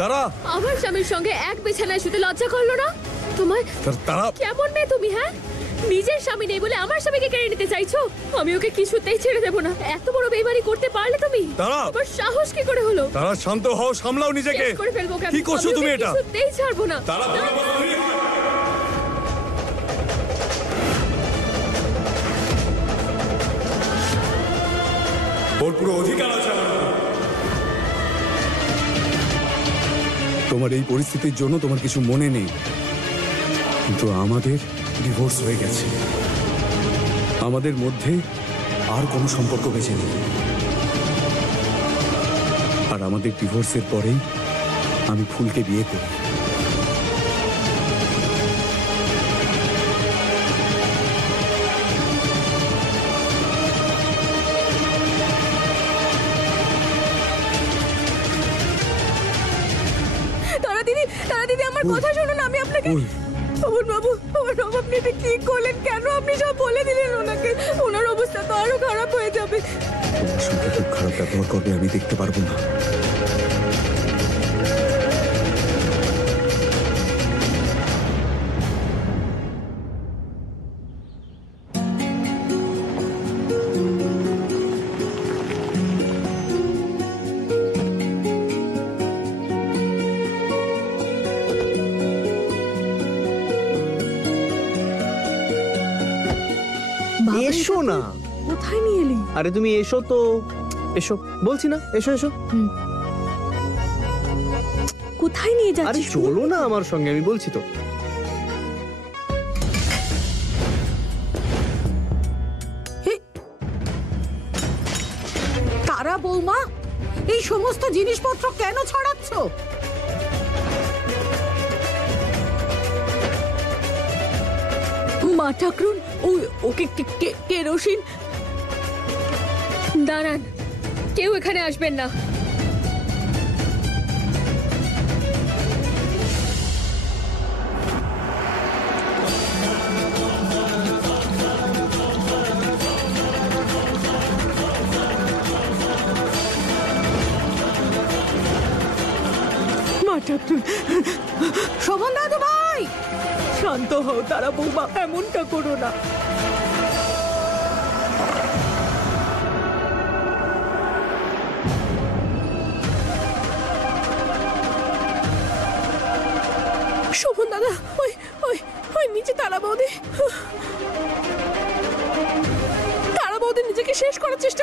তারা আমার স্বামীর সঙ্গে এক বিছানায় শুতে লজ্জা করলো না তোমার? তারা কেমন মেয়ে তুমি? হ্যাঁ, নিজের স্বামী নেই বলে আমার স্বামীকে কেড়ে নিতে চাইছো? আমি ওকে কিছুতেই ছেড়ে দেবো না। এত বড় বেইমানি করতে পারলে তুমি? তারা তোমার সাহস কি করে হলো? তারা শান্ত হও, সামলাও নিজেকে। শেষ করে ফেলবো ওকে। কি করছো তুমি এটা? কিছুতেই ছাড়বো না। তারা ওর পুরো অধিকার আছে আমার উপর। তোমার এই পরিস্থিতির জন্য তোমার কিছু মনে নেই, কিন্তু আমাদের ডিভোর্স হয়ে গেছে। আমাদের মধ্যে আর কোনো সম্পর্ক বেঁচে নেই। আর আমাদের ডিভোর্সের পরেই আমি ফুলকে বিয়ে করি। তারা দিদি আমার কথা শুনুন। আমি আপনাকে পবন বাবু আপনি এটা কি করলেন? কেন আপনি সব বলে দিলেন ওনাকে? ওনার অবস্থা তো আরো খারাপ হয়ে যাবে। তোমার সঙ্গে খুব খারাপ ব্যবহার করবে আমি দেখতে পারবো না। এসো না। কোথায় নিয়ে এলি? আরে তুমি এসো তো, এসো বলছি না, এসো এসো। কোথায় নিয়ে আরে যাচ্ছিস? চলো না আমার সঙ্গে, আমি বলছি তো। তারা বৌমা, এই সমস্ত জিনিসপত্র কেন ছড়াচ্ছ? মা ঠাকরুন, ওকে কেরোসিন। দাঁড়ান, কেউ এখানে আসবেন না। মা ঠাকরুন, শোভন দাদু ভাই, শান্ত হও। তারা বৌমা, এমনটা করো না। শোভন দাদা, ওই ওই ওই নিচে তারা বৌদি নিজেকে শেষ করার চেষ্টা